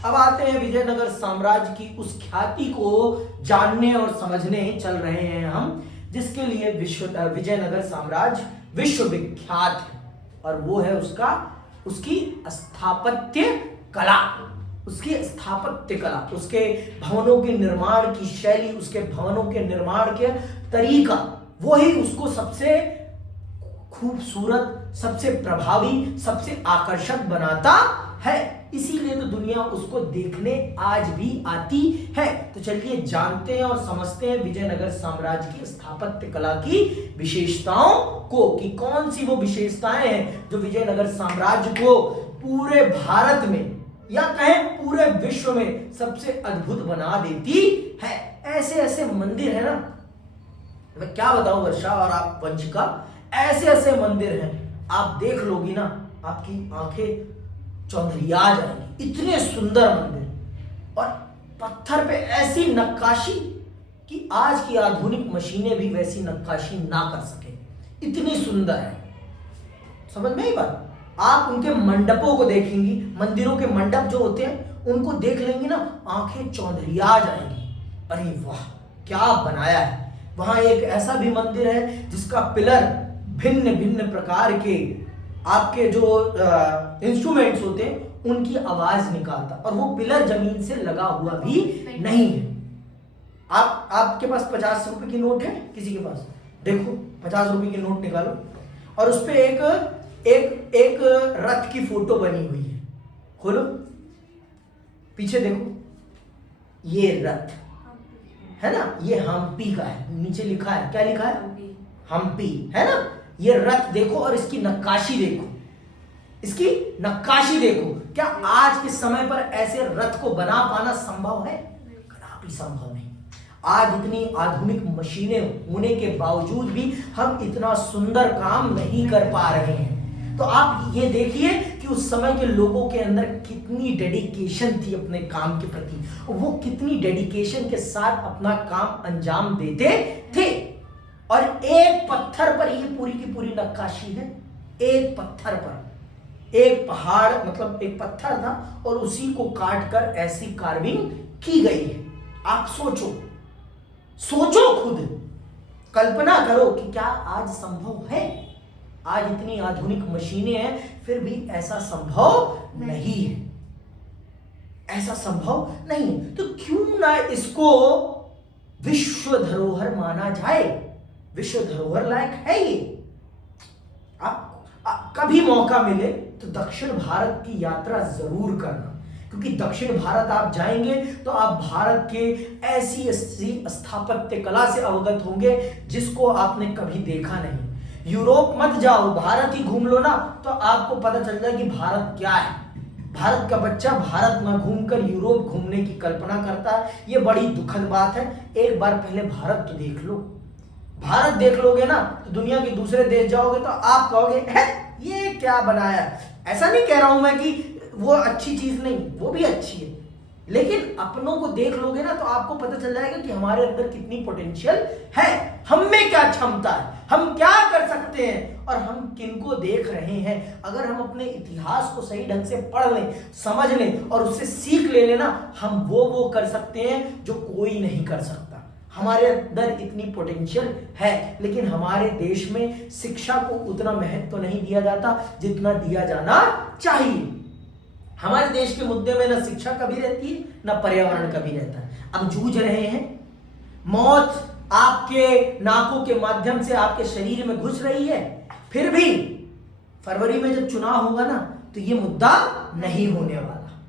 अब आते हैं विजयनगर साम्राज्य की उस ख्याति को जानने और समझने चल रहे हैं हम, जिसके लिए विजयनगर साम्राज्य विश्व विख्यात है। और वो है उसकी स्थापत्य कला, उसके भवनों के निर्माण की शैली, उसके भवनों के निर्माण के तरीका, वो ही उसको सबसे खूबसूरत, सबसे प्रभावी, सबसे आकर्षक बनाता है। इसीलिए तो दुनिया उसको देखने आज भी आती है। तो चलिए जानते हैं और समझते हैं विजयनगर साम्राज्य की स्थापत्य कला की विशेषताओं को, कि कौन सी वो विशेषताएं हैं जो विजयनगर साम्राज्य को पूरे भारत में या कहें पूरे विश्व में सबसे अद्भुत बना देती है। ऐसे ऐसे मंदिर है ना, मैं क्या बताऊं वर्षा और आप वंशिका, ऐसे ऐसे मंदिर हैं, आप देख लोगी ना आपकी आंखें चौंधिया जाएंगी। इतने सुंदर मंदिर और पत्थर पे ऐसी नक्काशी कि आज की आधुनिक मशीनें भी वैसी नक्काशी ना कर सके, इतनी सुंदर है। समझ में ही बात। आप उनके मंडपों को देखेंगी, मंदिरों के मंडप जो होते हैं उनको देख लेंगी ना, आंखें चौंधिया जाएंगी। अरे वाह क्या बनाया है। वहां एक ऐसा भी मंदिर है जिसका पिलर भिन्न भिन्न प्रकार के आपके जो इंस्ट्रूमेंट्स होते हैं उनकी आवाज निकालता, और वो पिलर जमीन से लगा हुआ भी नहीं है। आपके पास 50 रुपए की नोट है किसी के पास? देखो 50 रुपए की नोट निकालो और उस पे एक रथ की फोटो बनी हुई है। खोलो, पीछे देखो, ये रथ है ना, ये हम्पी का है। नीचे लिखा है, क्या लिखा है? हम्पी, है ना। ये रथ देखो और इसकी नक्काशी देखो, इसकी नक्काशी देखो। क्या आज के समय पर ऐसे रथ को बना पाना संभव है? कदापि संभव नहीं। आज इतनी आधुनिक मशीनें होने के बावजूद भी हम इतना सुंदर काम नहीं कर पा रहे हैं। तो आप ये देखिए कि उस समय के लोगों के अंदर कितनी डेडिकेशन थी अपने काम के प्रति, वो कितनी डेडिकेशन के साथ अपना काम अंजाम देते थे। और एक पत्थर पर ये पूरी की पूरी नक्काशी है। एक पत्थर पर, एक पहाड़ मतलब एक पत्थर था और उसी को काट कर ऐसी कार्विंग की गई है। आप सोचो खुद, कल्पना करो कि क्या आज संभव है? आज इतनी आधुनिक मशीनें हैं फिर भी ऐसा संभव नहीं है, ऐसा संभव नहीं। तो क्यों ना इसको विश्व धरोहर माना जाए? विश्व धरोहर लायक है ये। आप कभी मौका मिले तो दक्षिण भारत की यात्रा जरूर करना, क्योंकि दक्षिण भारत आप जाएंगे तो आप भारत के ऐसी स्थापत्य कला से अवगत होंगे जिसको आपने कभी देखा नहीं। यूरोप मत जाओ, भारत ही घूम लो ना, तो आपको पता चल जाए कि भारत क्या है। भारत का बच्चा भारत में घूमकर यूरोप घूमने की कल्पना करता है, ये बड़ी दुखद बात है। एक बार पहले भारत तो देख लो। भारत देख लोगे ना तो दुनिया के दूसरे देश जाओगे तो आप कहोगे है ये क्या बनाया है। ऐसा नहीं कह रहा हूं मैं कि वो अच्छी चीज नहीं, वो भी अच्छी है, लेकिन अपनों को देख लोगे ना तो आपको पता चल जाएगा कि हमारे अंदर कितनी पोटेंशियल है, हम में क्या क्षमता है, हम क्या कर सकते हैं और हम किनको देख रहे हैं। अगर हम अपने इतिहास को सही ढंग से पढ़ लें, समझ लें और उससे सीख ले लेना, हम वो कर सकते हैं जो कोई नहीं कर सकता। हमारे अंदर इतनी पोटेंशियल है, लेकिन हमारे देश में शिक्षा को उतना महत्व तो नहीं दिया जाता जितना दिया जाना चाहिए। हमारे देश के मुद्दे में न शिक्षा कभी रहती है, न पर्यावरण कभी रहता है। अब जूझ रहे हैं, मौत आपके नाकों के माध्यम से आपके शरीर में घुस रही है, फिर भी फरवरी में जब चुनाव होगा ना तो ये मुद्दा नहीं होने वाला।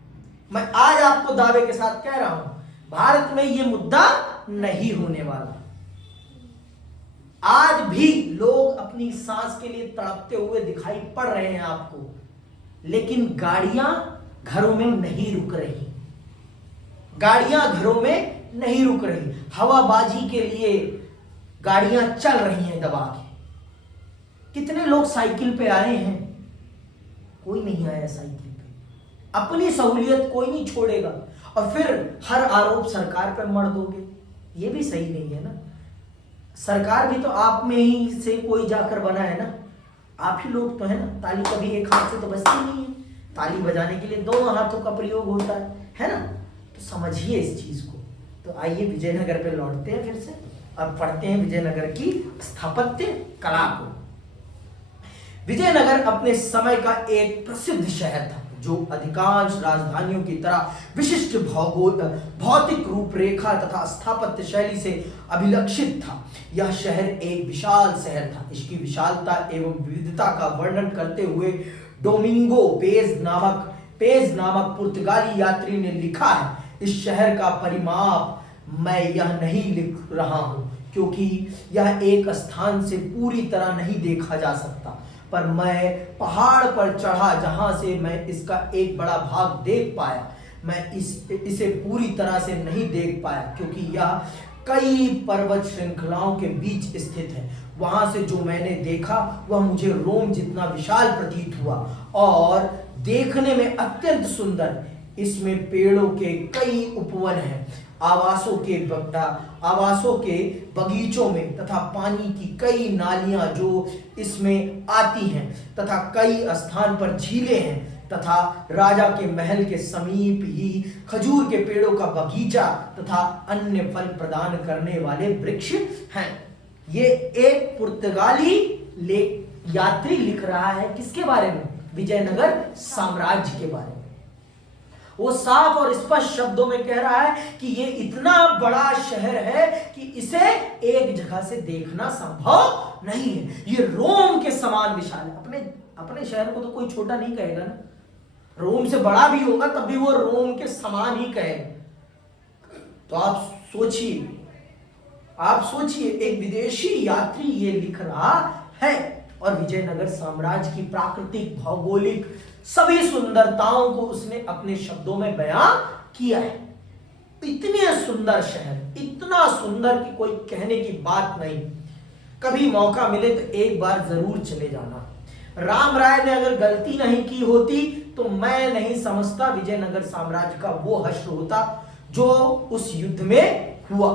मैं आज आपको दावे के साथ कह रहा हूं, भारत में ये मुद्दा नहीं होने वाला। आज भी लोग अपनी सांस के लिए तड़पते हुए दिखाई पड़ रहे हैं आपको, लेकिन गाड़ियां घरों में नहीं रुक रही, गाड़ियां घरों में नहीं रुक रही। हवाबाजी के लिए गाड़ियां चल रही हैं दबा के। कितने लोग साइकिल पे आए हैं? कोई नहीं आया साइकिल पे। अपनी सहूलियत कोई नहीं छोड़ेगा और फिर हर आरोप सरकार पर मर दोगे, ये भी सही नहीं है ना। सरकार भी तो आप में ही से कोई जाकर बना है ना, आप ही लोग तो है ना। ताली कभी एक हाथ से तो बजती नहीं है, ताली बजाने के लिए दो हाथों का प्रयोग होता है ना। तो समझिए इस चीज को। तो आइए विजयनगर पे लौटते हैं फिर से और पढ़ते हैं विजयनगर की स्थापत्य कला को। विजयनगर अपने समय का एक प्रसिद्ध शहर था जो अधिकांश राजधानियों की तरह विशिष्ट भौतिक रूपरेखा तथा स्थापत्य शैली से अभिलक्षित था। यह शहर एक विशाल शहर था। इसकी विशालता एवं विविधता का वर्णन करते हुए डोमिंगो पेज नामक पुर्तगाली यात्री ने लिखा है, इस शहर का परिमाप मैं यह नहीं लिख रहा हूं क्योंकि यह एक स्थान से पूरी तरह नहीं देखा जा सकता, पर मैं पहाड़ पर चढ़ा जहां से मैं इसका एक बड़ा भाग देख पाया। मैं इसे पूरी तरह से नहीं देख पाया क्योंकि यह कई पर्वत श्रृंखलाओं के बीच स्थित है। वहां से जो मैंने देखा वह मुझे रोम जितना विशाल प्रतीत हुआ और देखने में अत्यंत सुंदर। इसमें पेड़ों के कई उपवन हैं, आवासों के बगीचों में तथा पानी की कई नालियां जो इसमें आती हैं तथा कई स्थान पर झीलें हैं तथा राजा के महल के समीप ही खजूर के पेड़ों का बगीचा तथा अन्य फल प्रदान करने वाले वृक्ष हैं। ये एक पुर्तगाली यात्री लिख रहा है किसके बारे में? विजयनगर साम्राज्य के बारे में। वो साफ और स्पष्ट शब्दों में कह रहा है कि ये इतना बड़ा शहर है कि इसे एक जगह से देखना संभव नहीं है। ये रोम के समान विशाल है। अपने शहर को तो कोई छोटा नहीं कहेगा ना, रोम से बड़ा भी होगा तब भी वो रोम के समान ही कहेगा। तो आप सोचिए एक विदेशी यात्री ये लिख रहा है और विजयनगर साम्राज्य की प्राकृतिक भौगोलिक सभी सुंदरताओं को उसने अपने शब्दों में बयां किया है। इतने सुंदर शहर, इतना सुंदर कि कोई कहने की बात नहीं। कभी मौका मिले तो एक बार जरूर चले जाना। राम राय ने अगर गलती नहीं की होती तो मैं नहीं समझता विजयनगर साम्राज्य का वो हश्र होता जो उस युद्ध में हुआ।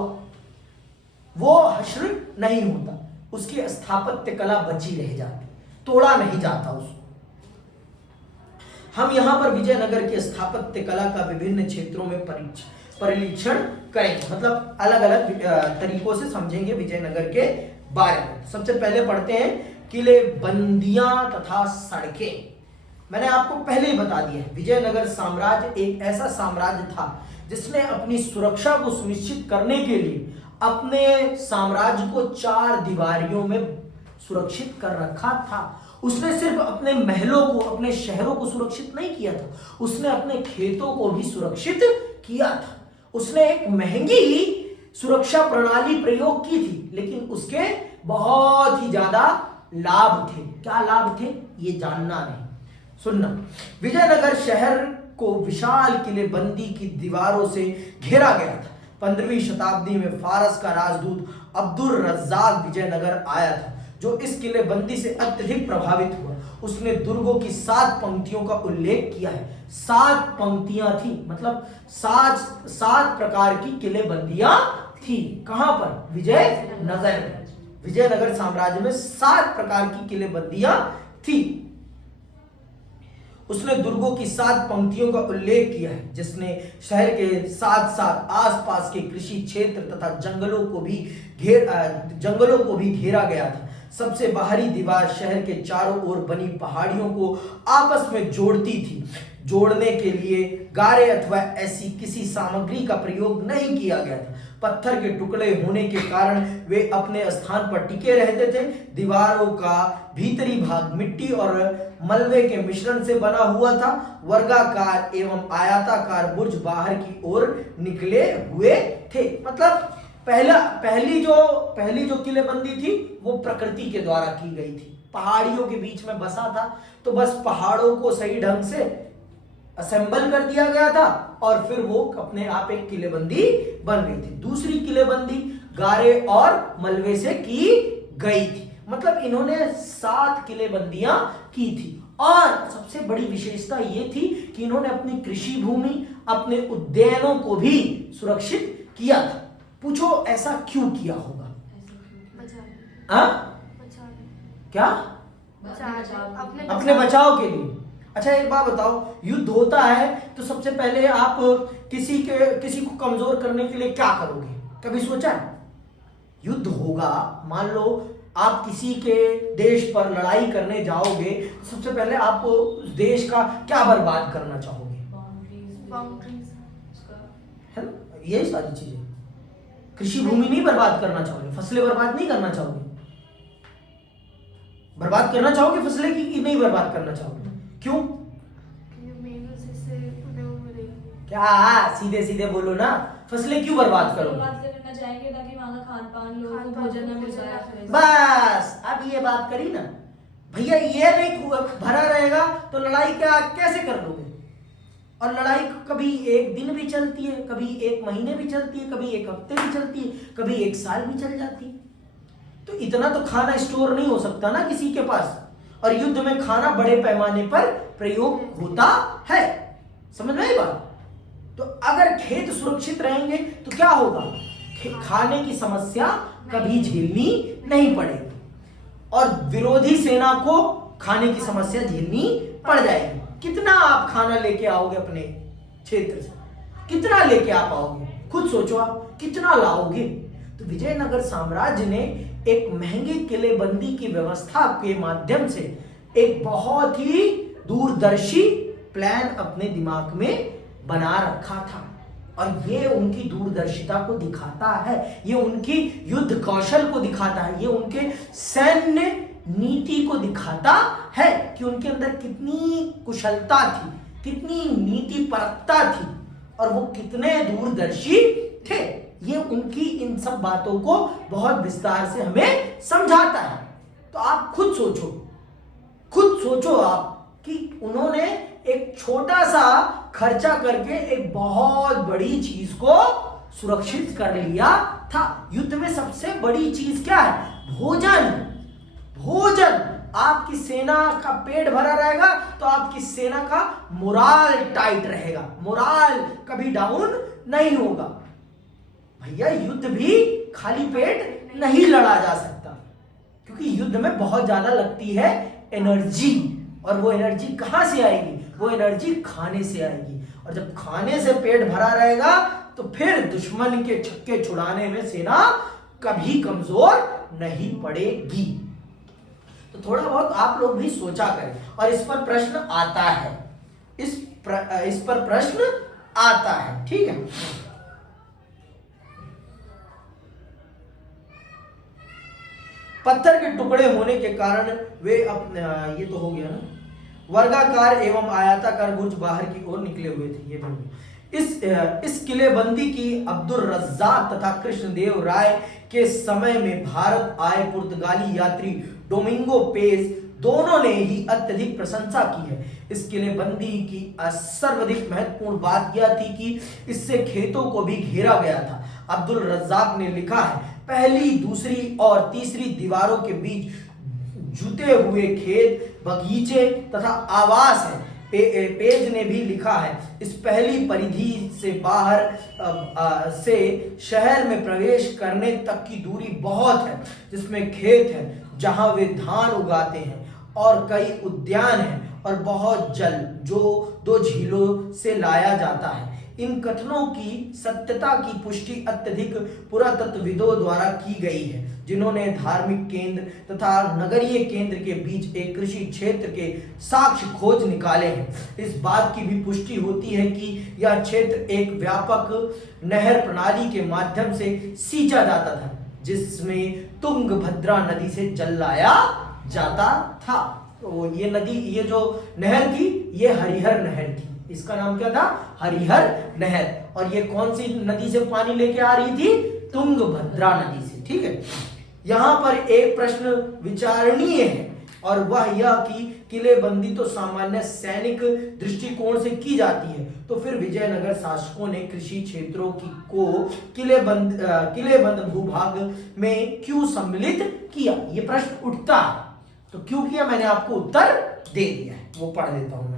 वो हश्र नहीं होता, उसकी स्थापत्य कला बची रह जाती, तोड़ा नहीं जाता उसको। हम यहां पर विजयनगर की स्थापत्य कला का विभिन्न क्षेत्रों में परीक्षण करेंगे, मतलब अलग अलग तरीकों से समझेंगे विजयनगर के बारे में। सबसे पहले पढ़ते हैं किले, बंदियां तथा सड़कें। मैंने आपको पहले ही बता दिया है, विजयनगर साम्राज्य एक ऐसा साम्राज्य था जिसने अपनी सुरक्षा को सुनिश्चित करने के लिए अपने साम्राज्य को 4 दीवारियों में सुरक्षित कर रखा था। उसने सिर्फ अपने महलों को, अपने शहरों को सुरक्षित नहीं किया था, उसने अपने खेतों को भी सुरक्षित किया था। उसने एक महंगी सुरक्षा प्रणाली प्रयोग की थी, लेकिन उसके बहुत ही ज्यादा लाभ थे। क्या लाभ थे ये जानना नहीं, सुनना। विजयनगर शहर को विशाल किलेबंदी की दीवारों से घेरा गया था। 15वीं शताब्दी में फारस का राजदूत अब्दुल रज्जाक विजयनगर आया था जो इस किलेबंदी से अत्यधिक प्रभावित हुआ। उसने दुर्गों की 7 पंक्तियों का उल्लेख किया है। 7 पंक्तियां थी, मतलब 7 प्रकार की किलेबंदियां थी। कहां पर? विजयनगर में। विजयनगर साम्राज्य में 7 प्रकार की किलेबंदियां थी। उसने दुर्गों की 7 पंक्तियों का उल्लेख किया है जिसने शहर के साथ साथ आसपास के कृषि क्षेत्र तथा जंगलों को भी घेरा गया था। सबसे बाहरी दीवार शहर के चारों ओर बनी पहाड़ियों को आपस में जोड़ती थी। जोड़ने के लिए गारे अथवा ऐसी किसी सामग्री का प्रयोग नहीं किया गया था। पत्थर के टुकड़े होने के कारण वे अपने स्थान पर टिके रहते थे। दीवारों का भीतरी भाग मिट्टी और मलबे के मिश्रण से बना हुआ था। वर्गाकार एवं आयताकार बुर्ज बाहर की ओर निकले हुए थे। मतलब पहली जो किलेबंदी थी वो प्रकृति के द्वारा की गई थी। पहाड़ियों के बीच में बसा था तो बस पहाड़ों को सही ढंग से असेंबल कर दिया गया था और फिर वो अपने आप एक किलेबंदी बन गई थी। दूसरी किलेबंदी गारे और मलबे से की गई थी। मतलब इन्होंने 7 किलेबंदियां की थी और सबसे बड़ी विशेषता ये थी कि इन्होंने अपनी कृषि भूमि, अपने उद्यानों को भी सुरक्षित किया था। पूछो ऐसा क्यों किया होगा? क्या? अपने बचाव के लिए। अच्छा एक बात बताओ, युद्ध होता है तो सबसे पहले आप किसी को कमजोर करने के लिए क्या करोगे? कभी सोचा है? युद्ध होगा, मान लो आप किसी के देश पर लड़ाई करने जाओगे, तो सबसे पहले आप उस देश का क्या बर्बाद करना चाहोगे? है ना, यही सारी चीजें। कृषि भूमि नहीं बर्बाद करना चाहोगे, फसलें बर्बाद नहीं करना चाहोगे। बर्बाद करना चाहोगे फसलें की नहीं बर्बाद करना चाहोगे? क्यों? क्या सीधे सीधे बोलो ना, फसलें क्यों बर्बाद करोगे? जाएंगे ताकि वहां का खान पान लोगों को भोजन न मिल जाए। बस अब ये बात करी ना भैया, ये नहीं भरा रहेगा तो लड़ाई क्या कैसे कर लोगे? और लड़ाई कभी एक दिन भी चलती है, कभी एक महीने भी चलती है, कभी एक हफ्ते भी चलती है, कभी एक साल भी चल जाती है। तो इतना तो खाना स्टोर नहीं हो सकता ना किसी के पास। और युद्ध में खाना बड़े पैमाने पर प्रयोग होता है, समझ में आई बात? तो अगर खेत सुरक्षित रहेंगे तो क्या होगा? खाने की समस्या कभी झेलनी नहीं पड़ेगी और विरोधी सेना को खाने की समस्या झेलनी पड़ जाएगी। कितना आप खाना लेके आओगे अपने क्षेत्र से? कितना लेके आ पाओगे? खुद सोचो आप कितना लाओगे? तो विजयनगर साम्राज्य ने एक महंगे किलेबंदी की व्यवस्था के माध्यम से एक बहुत ही दूरदर्शी प्लान अपने दिमाग में बना रखा था। और ये उनकी दूरदर्शिता को दिखाता है, ये उनकी युद्ध कौशल को दिखाता है, ये उनके सैन्य नीति को दिखाता है कि उनके अंदर कितनी कुशलता थी, कितनी नीति परकता थी और वो कितने दूरदर्शी थे। ये उनकी इन सब बातों को बहुत विस्तार से हमें समझाता है। तो आप खुद सोचो आप कि उन्होंने एक छोटा सा खर्चा करके एक बहुत बड़ी चीज को सुरक्षित कर लिया था। युद्ध में सबसे बड़ी चीज क्या है? भोजन। आपकी सेना का पेट भरा रहेगा तो आपकी सेना का मोराल टाइट रहेगा, मोराल कभी डाउन नहीं होगा। भैया युद्ध भी खाली पेट नहीं लड़ा जा सकता, क्योंकि युद्ध में बहुत ज्यादा लगती है एनर्जी। और वो एनर्जी कहां से आएगी? वो एनर्जी खाने से आएगी। और जब खाने से पेट भरा रहेगा तो फिर दुश्मन के छक्के छुड़ाने में सेना कभी कमजोर नहीं पड़ेगी। तो थोड़ा बहुत आप लोग भी सोचा करें। और इस पर प्रश्न आता है, इस पर प्रश्न आता है, ठीक है। पत्थर के टुकड़े होने के कारण वे अपने, ये तो हो गया ना, वर्गाकार एवं आयताकार बुर्ज बाहर की ओर निकले हुए थे। ये इस किलेबंदी की अब्दुल रज्जाक तथा कृष्णदेव राय के समय में भारत आए पुर्तगाली यात्री डोमिंगो पेज दोनों ने ही अत्यधिक प्रशंसा की है। इस किलेबंदी की सर्वाधिक महत्वपूर्ण बात यह थी कि इससे खेतों को भी घेरा गया था। अब्दुल रज्जाक ने लिखा है, पहली, दूसरी और तीसरी दीवारों के बीच जुते हुए खेत, बगीचे तथा आवास है। पेज ने भी लिखा है, इस पहली परिधि से बाहर से शहर में प्रवेश करने तक की दूरी बहुत है, जिसमें खेत है जहां वे धान उगाते हैं और कई उद्यान हैं और बहुत जल जो 2 झीलों से लाया जाता है। इन कथनों की सत्यता की पुष्टि अत्यधिक पुरातत्वविदों द्वारा की गई है, जिन्होंने धार्मिक केंद्र तथा नगरीय केंद्र के बीच एक कृषि क्षेत्र के साक्ष्य खोज निकाले हैं। इस बात की भी पुष्टि होती है कि यह क्षेत्र एक व्यापक नहर प्रणाली के माध्यम से सींचा जाता था, जिसमें तुंगभद्रा नदी से जल लाया जाता था। तो ये नदी, ये जो नहर थी, ये हरिहर नहर थी। इसका नाम क्या था? हरिहर नहर। और ये कौन सी नदी से पानी लेके आ रही थी? तुंगभद्रा नदी से, ठीक है। यहां पर एक प्रश्न विचारणीय है और वह यह कि किलेबंदी तो सामान्य सैनिक दृष्टिकोण से की जाती है, तो फिर विजयनगर शासकों ने कृषि क्षेत्रों को किलेबंद भूभाग में क्यों सम्मिलित किया? ये प्रश्न उठता है। तो क्यों किया, मैंने आपको उत्तर दे दिया है, वो पढ़ देता हूं मैं।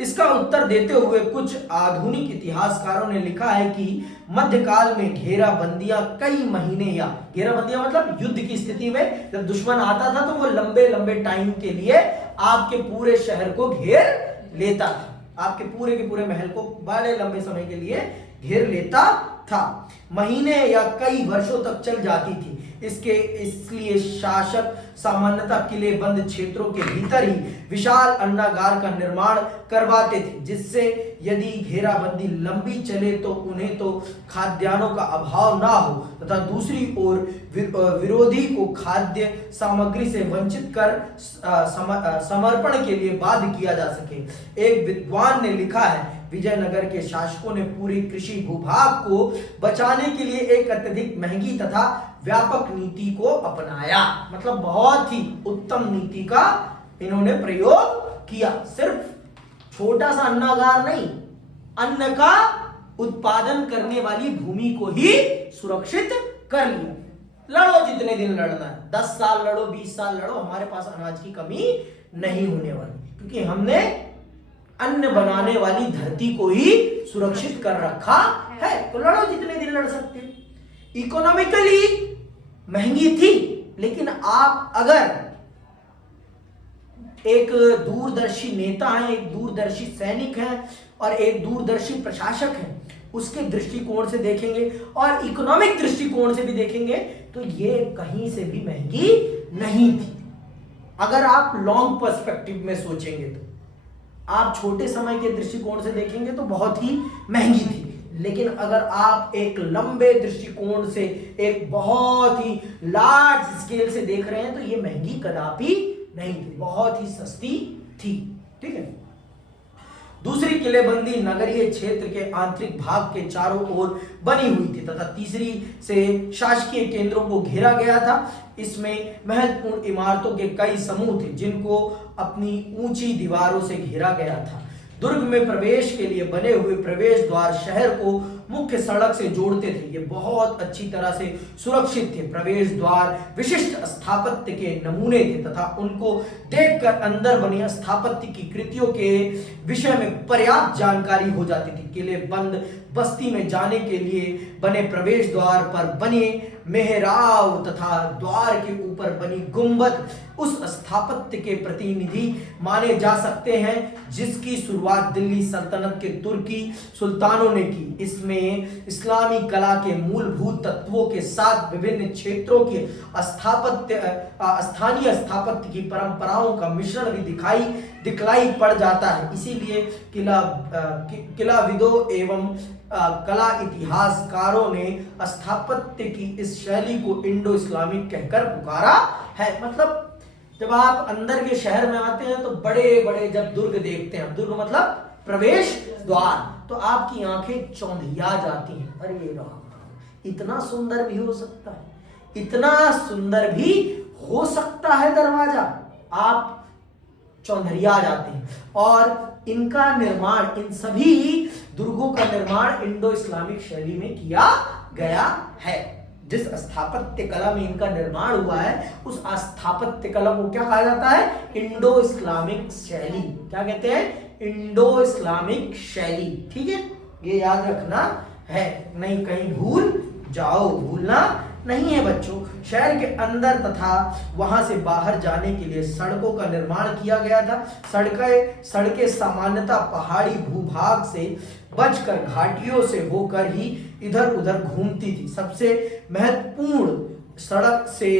इसका उत्तर देते हुए कुछ आधुनिक इतिहासकारों ने लिखा है कि मध्यकाल में घेराबंदियां कई महीने, या घेराबंदियां मतलब युद्ध की स्थिति में जब दुश्मन आता था तो वो लंबे लंबे टाइम के लिए आपके पूरे शहर को घेर लेता था, आपके पूरे के पूरे महल को बड़े लंबे समय के लिए घेर लेता था। महीने या कई वर्षों तक चल जाती थी। इसलिए शासक सामान्यतः किले बंद क्षेत्रों के भीतर ही विशाल अन्नागार का निर्माण करवाते थे, जिससे यदि घेराबंदी लंबी चले तो उन्हें तो खाद्यान्नों का अभाव ना हो तथा दूसरी ओर विरोधी को खाद्य सामग्री से वंचित कर समर्पण के लिए बाध्य किया जा सके। एक विद्वान ने लिखा है, विजयनगर के शासकों ने पूरी कृषि भूभाग को बचाने के लिए एक अत्यधिक महंगी तथा व्यापक नीति को अपनाया। मतलब बहुत ही उत्तम नीति का इन्होंने प्रयोग किया। सिर्फ छोटा सा अन्नागार नहीं, अन्न का उत्पादन करने वाली भूमि को ही सुरक्षित कर लिया। लड़ो जितने दिन लड़ना है, 10 साल लड़ो, 20 साल लड़ो, हमारे पास अनाज की कमी नहीं होने वाली, क्योंकि हमने अन्न बनाने वाली धरती को ही सुरक्षित कर रखा है। तो लड़ो जितने दिन लड़ सकते हैं। इकोनॉमिकली महंगी थी, लेकिन आप अगर एक दूरदर्शी नेता हैं, एक दूरदर्शी सैनिक हैं और एक दूरदर्शी प्रशासक हैं, उसके दृष्टिकोण से देखेंगे और इकोनॉमिक दृष्टिकोण से भी देखेंगे तो ये कहीं से भी महंगी नहीं थी। अगर आप लॉन्ग पर्सपेक्टिव में सोचेंगे तो, आप छोटे समय के दृष्टिकोण से देखेंगे तो बहुत ही महंगी थी, लेकिन अगर आप एक लंबे दृष्टिकोण से, एक बहुत ही लार्ज स्केल से देख रहे हैं तो ये महंगी कदापि नहीं थी, बहुत ही सस्ती थी। ठीक है। दूसरी किलेबंदी नगरीय क्षेत्र के आंतरिक भाग के चारों ओर बनी हुई थी तथा तीसरी से शासकीय केंद्रों को घेरा गया था। इसमें महत्वपूर्ण इमारतों के कई समूह थे जिनको अपनी ऊंची दीवारों से घेरा गया था। दुर्ग में प्रवेश के लिए बने हुए प्रवेश द्वार शहर को मुख्य सड़क से जोड़ते थे। ये बहुत अच्छी तरह से सुरक्षित थे। प्रवेश द्वार विशिष्ट स्थापत्य के नमूने थे तथा उनको देखकर अंदर बनी स्थापत्य की कृतियों के विषय में पर्याप्त जानकारी हो जाती थी। किले बंद बस्ती में जाने के लिए बने प्रवेश द्वार पर बने मेहराब तथा द्वार के ऊपर बनी गुंबद उस स्थापत्य के प्रतिनिधि माने जा सकते हैं जिसकी शुरुआत दिल्ली सल्तनत के तुर्की सुल्तानों ने की। इसमें इस्लामी कला के मूलभूत तत्वों के साथ विभिन्न क्षेत्रों के स्थानीय स्थापत्य की परंपराओं का मिश्रण भी दिखलाई पड़ जाता है। इसीलिए किलाविदों एवं कला इतिहासकारों ने स्थापत्य की इस शैली को इंडो इस्लामिक कहकर पुकारा है। मतलब जब आप अंदर के शहर में आते हैं तो बड़े बड़े जब दुर्ग देखते हैं, दुर्ग मतलब प्रवेश द्वार, तो आपकी आंखें चौंधिया जाती हैं। अरे राम, इतना सुंदर भी हो सकता है, इतना सुंदर भी हो सकता है दरवाजा, आप चौंधरिया जाते हैं। और इनका निर्माण, इन सभी दुर्गों का निर्माण इंडो इस्लामिक शैली में किया गया है। जिस स्थापत्य कला में इनका निर्माण हुआ है उस स्थापत्य कला को क्या कहा जाता है? इंडो इस्लामिक शैली। क्या कहते हैं? इंडो इस्लामिक शैली। ठीक है, ये याद रखना है, नहीं कहीं भूल जाओ, भूलना नहीं है बच्चों। शहर के अंदर तथा वहां से बाहर जाने के लिए सड़कों का निर्माण किया गया था। सड़कें सामान्यतः पहाड़ी भूभाग से बचकर घाटियों से होकर ही इधर उधर घूमती थी। सबसे महत्वपूर्ण सड़क से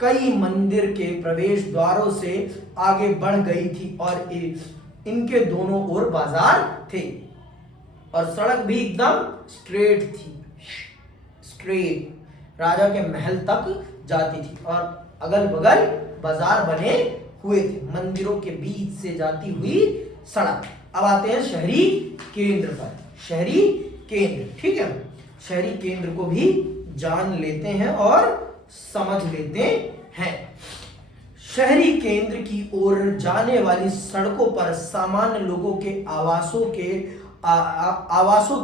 कई मंदिर के प्रवेश द्वारों से आगे बढ़ गई थी और इनके दोनों ओर बाजार थे और सड़क भी एकदम स्ट्रेट थी, स्ट्रेट राजा के महल तक जाती थी और अगल बगल बाजार बने हुए थे, मंदिरों के बीच से जाती हुई सड़क। अब आते हैं शहरी केंद्र पर। शहरी केंद्र, ठीक है, शहरी केंद्र को भी जान लेते हैं और समझ लेते हैं। शहरी केंद्र की ओर जाने वाली सड़कों पर सामान्य लोगों के आवासों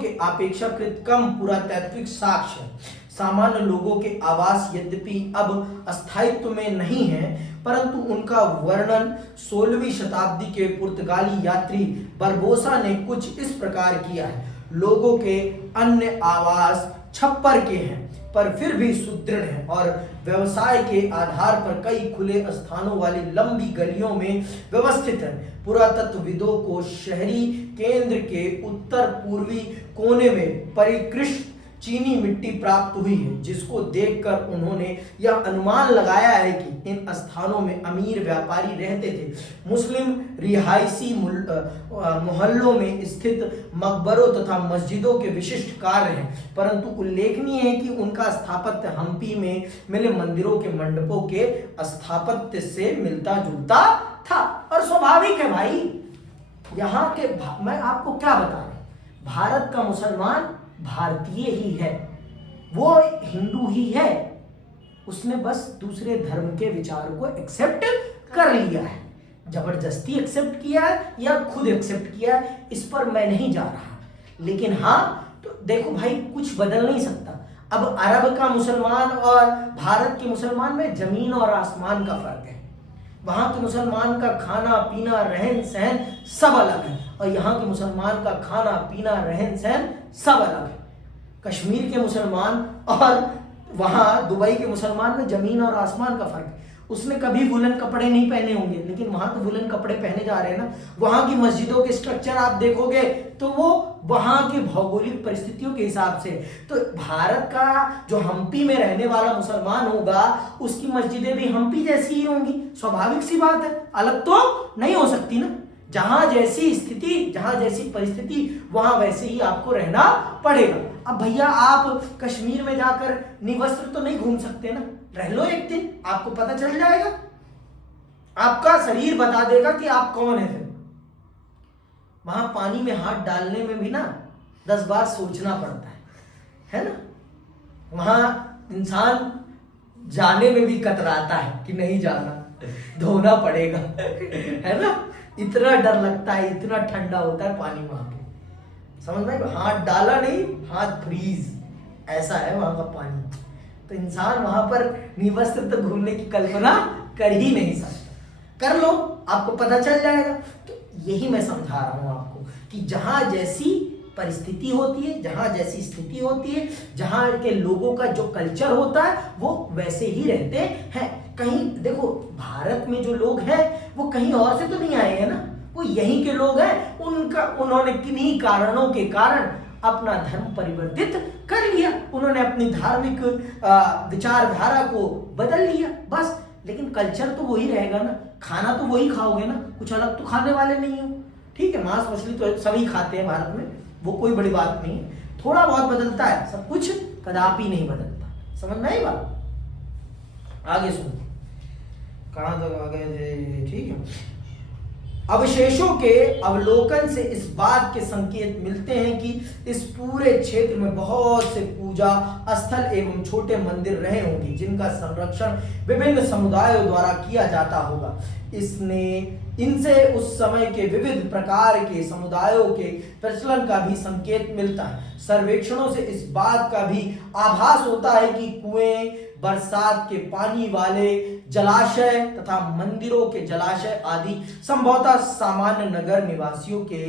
के अपेक्षाकृत कम पुरातात्विक साक्ष्य है। सामान्य लोगों के आवास यद्यपि अब अस्थायित्व में नहीं है, परंतु उनका वर्णन 16वीं शताब्दी के पुर्तगाली यात्री बरबोसा ने कुछ इस प्रकार किया है। लोगों के अन्य आवास छप्पर के हैं, पर फिर भी सुदृढ़ है और व्यवसाय के आधार पर कई खुले स्थानों वाली लंबी गलियों में व्यवस्थित है। पुरातत्वविदों को शहरी केंद्र के उत्तर पूर्वी कोने में परिष्कृत चीनी मिट्टी प्राप्त हुई है, जिसको देखकर उन्होंने यह अनुमान लगाया है कि इन स्थानों में अमीर व्यापारी रहते थे। मुस्लिम रिहायशी मोहल्लों में स्थित मकबरों तथा मस्जिदों के विशिष्ट कार्य हैं, परंतु उल्लेखनीय है कि उनका स्थापत्य हम्पी में मिले मंदिरों के मंडपों के स्थापत्य से मिलता जुलता था। और स्वाभाविक है भाई, यहाँ के मैं आपको क्या बता रहा हूं, भारत का मुसलमान भारतीय ही है, वो हिंदू ही है, उसने बस दूसरे धर्म के विचार को एक्सेप्ट कर लिया है। जबरदस्ती एक्सेप्ट किया है या खुद एक्सेप्ट किया है, इस पर मैं नहीं जा रहा। लेकिन हाँ, तो देखो भाई, कुछ बदल नहीं सकता। अब अरब का मुसलमान और भारत के मुसलमान में जमीन और आसमान का फर्क है। वहां के मुसलमान का खाना पीना रहन सहन सब अलग है, और यहाँ के मुसलमान का खाना पीना रहन सहन सब अलग है। कश्मीर के मुसलमान और वहाँ दुबई के मुसलमान में जमीन और आसमान का फर्क है। उसने कभी वुलन कपड़े नहीं पहने होंगे, लेकिन वहां तो वुलन कपड़े पहने जा रहे हैं ना। वहां की मस्जिदों के स्ट्रक्चर आप देखोगे तो वो वहां की भौगोलिक परिस्थितियों के हिसाब से। तो भारत का जो हम्पी में रहने वाला मुसलमान होगा, उसकी मस्जिदें भी हम्पी जैसी ही होंगी। स्वाभाविक सी बात है, अलग तो नहीं हो सकती ना। जहां जैसी स्थिति, जहां जैसी परिस्थिति, वहां वैसे ही आपको रहना पड़ेगा। अब भैया, आप कश्मीर में जाकर निवस्त्र तो नहीं घूम सकते ना। रह लो एक दिन, आपको पता चल जाएगा, आपका शरीर बता देगा कि आप कौन है। फिर वहां पानी में हाथ डालने में भी ना 10 बार सोचना पड़ता है ना। वहां इंसान जाने में भी कतराता है कि नहीं जाना, धोना पड़ेगा, है ना। इतना डर लगता है, इतना ठंडा होता है पानी वहां पे, समझ में। हाथ डाला नहीं, हाथ फ्रीज, ऐसा है वहां का पानी। तो इंसान वहां पर निवस्त्र तो घूमने की कल्पना कर ही नहीं सकता। कर लो, आपको पता चल जाएगा। तो यही मैं समझा रहा हूं आपको कि जहां जैसी परिस्थिति होती है, जहां जैसी स्थिति होती है, जहां के लोगों का जो कल्चर होता है, वो वैसे ही रहते हैं। कहीं देखो, भारत में जो लोग हैं वो कहीं और से तो नहीं आए हैं ना, वो यहीं के लोग हैं। उन्होंने किन्हीं कारणों के कारण अपना धर्म परिवर्तित कर लिया, उन्होंने अपनी धार्मिक विचारधारा को बदल लिया, बस। लेकिन कल्चर तो वही रहेगा ना, खाना तो वही खाओगे ना, कुछ अलग तो खाने वाले नहीं हो। ठीक है, मांस मछली तो सभी खाते हैं भारत में, वो कोई बड़ी बात नहीं है। थोड़ा बहुत बदलता है, सब कुछ कदापि नहीं बदलता। समझ में आई बात? आगे सुनो, कहां तक आ गए थे? ठीक है, अवशेषों के अवलोकन से इस बात के संकेत मिलते हैं कि इस पूरे क्षेत्र में बहुत से पूजा स्थल एवं छोटे मंदिर रहे होंगे, जिनका संरक्षण विभिन्न समुदायों द्वारा किया जाता होगा। इनसे उस समय के विविध प्रकार के समुदायों के प्रचलन का भी संकेत मिलता है। सर्वेक्षणों से इस बात का भी आभास होता है कि कुएं, बरसात के पानी वाले जलाशय तथा मंदिरों के जलाशय आदि संभवतः सामान्य नगर निवासियों के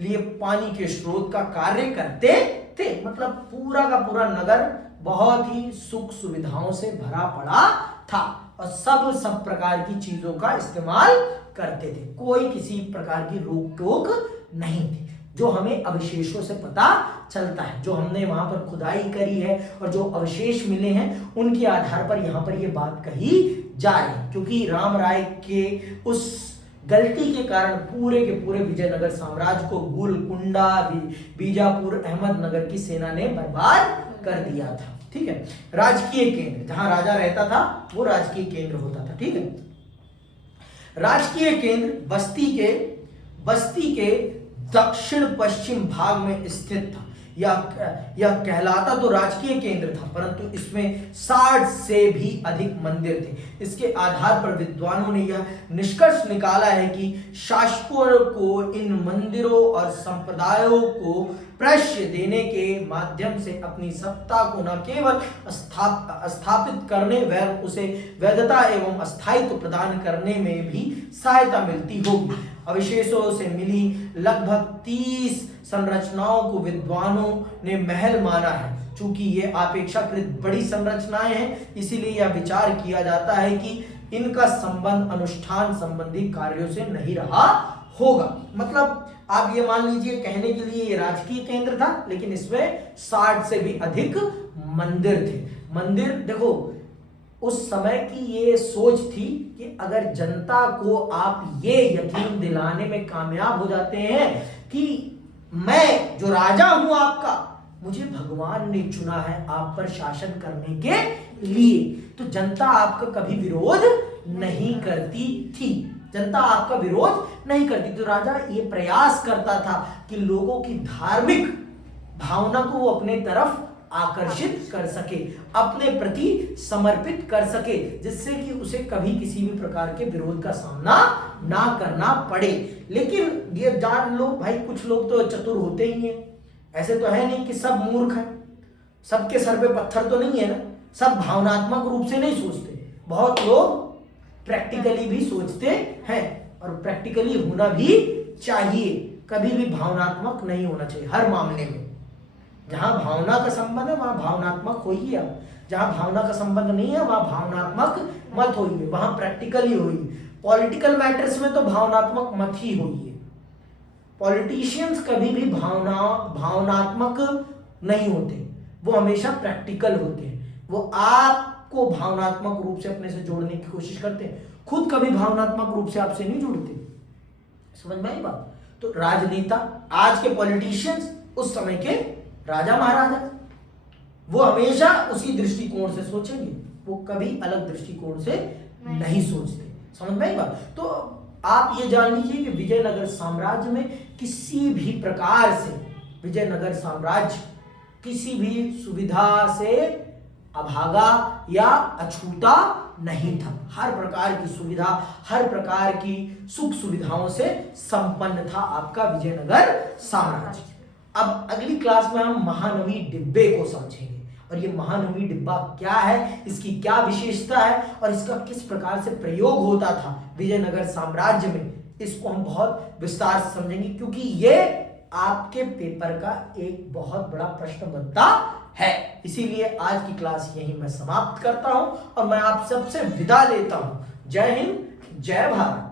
लिए पानी के स्रोत का कार्य करते थे। मतलब पूरा का पूरा नगर बहुत ही सुख सुविधाओं से भरा पड़ा था और सब प्रकार की चीजों का इस्तेमाल करते थे। कोई किसी प्रकार की रोक टोक नहीं थी, जो हमें अवशेषों से पता चलता है, जो हमने वहां पर खुदाई करी है और जो अवशेष मिले हैं, उनके आधार पर यहाँ पर ये बात कही जा रही है। क्योंकि राम राय के उस गलती के कारण पूरे के पूरे विजयनगर साम्राज्य को गोलकुंडा, बीजापुर, अहमदनगर की सेना ने बर्बाद कर दिया था। ठीक है, राजकीय केंद्र, जहां राजा रहता था वो राजकीय केंद्र होता था। ठीक है, राजकीय केंद्र बस्ती के दक्षिण पश्चिम भाग में स्थित था। यह कहलाता तो राजकीय केंद्र था, परंतु इसमें 60 से भी अधिक मंदिर थे। इसके आधार पर विद्वानों ने यह निष्कर्ष निकाला है कि शासकों को इन मंदिरों और संप्रदायों को प्रश्य देने के माध्यम से अपनी सत्ता को न केवल स्थापित करने व उसे वैधता एवं स्थायित्व प्रदान करने में भी सहायता मिलती होगी। अवशेषों से मिली लगभग 30 संरचनाओं को विद्वानों ने महल माना है। चूंकि ये अपेक्षाकृत बड़ी संरचनाएं हैं, इसीलिए यह विचार किया जाता है कि इनका संबंध अनुष्ठान संबंधी कार्यों से नहीं रहा होगा। मतलब आप ये मान लीजिए, कहने के लिए ये राजकीय केंद्र था, लेकिन इसमें 60 से भी अधिक मंदिर थे। मंदिर देखो, उस समय की ये सोच थी कि अगर जनता को आप ये यकीन दिलाने में कामयाब हो जाते हैं कि मैं जो राजा हूं आपका, मुझे भगवान ने चुना है आप पर शासन करने के लिए, तो जनता आपका कभी विरोध नहीं करती थी। जनता आपका विरोध नहीं करती। तो राजा ये प्रयास करता था कि लोगों की धार्मिक भावना को वो अपने तरफ आकर्षित कर सके, अपने प्रति समर्पित कर सके, जिससे कि उसे कभी किसी भी प्रकार के विरोध का सामना ना करना पड़े। लेकिन ये जान लो भाई, कुछ लोग तो चतुर होते ही हैं। ऐसे तो है नहीं कि सब मूर्ख हैं, सबके सर पे पत्थर तो नहीं है ना, सब भावनात्मक रूप से नहीं सोचते। बहुत लोग प्रैक्टिकली भी सोचते हैं, और प्रैक्टिकली होना भी चाहिए। कभी भी भावनात्मक नहीं होना चाहिए हर मामले में। जहां भावना का संबंध है वहां भावनात्मक होइए आप, जहां भावना का संबंध नहीं है वहां भावनात्मक मत होइए, वहां प्रैक्टिकली होइए। पॉलिटिकल मैटर्स में तो भावनात्मक मत ही होइए। पॉलिटिशियंस कभी भी भावनात्मक नहीं होते, वो हमेशा प्रैक्टिकल होते हैं। वो आपको भावनात्मक रूप से अपने से जोड़ने की कोशिश करते हैं, खुद कभी भावनात्मक रूप से आपसे नहीं जुड़ते। समझ में आई बात? तो राजनेता, आज के पॉलिटिशियंस उस समय के राजा महाराजा, वो हमेशा उसी दृष्टिकोण से सोचेंगे, वो कभी अलग दृष्टिकोण से नहीं सोचते। समझ में आई बात? तो आप ये जान लीजिए कि विजयनगर साम्राज्य में किसी भी प्रकार से विजयनगर साम्राज्य किसी भी सुविधा से अभागा या अछूता नहीं था। हर प्रकार की सुविधा, हर प्रकार की सुख सुविधाओं से संपन्न था आपका विजयनगर साम्राज्य। अब अगली क्लास में हम महानवी डिब्बे को समझेंगे, और ये महानवी डिब्बा क्या है, इसकी क्या विशेषता है, और इसका किस प्रकार से प्रयोग होता था विजयनगर साम्राज्य में, इसको हम बहुत विस्तार से समझेंगे, क्योंकि ये आपके पेपर का एक बहुत बड़ा प्रश्न बनता है। इसीलिए आज की क्लास यहीं मैं समाप्त करता हूं, और मैं आप सबसे विदा लेता हूं। जय हिंद, जय भारत।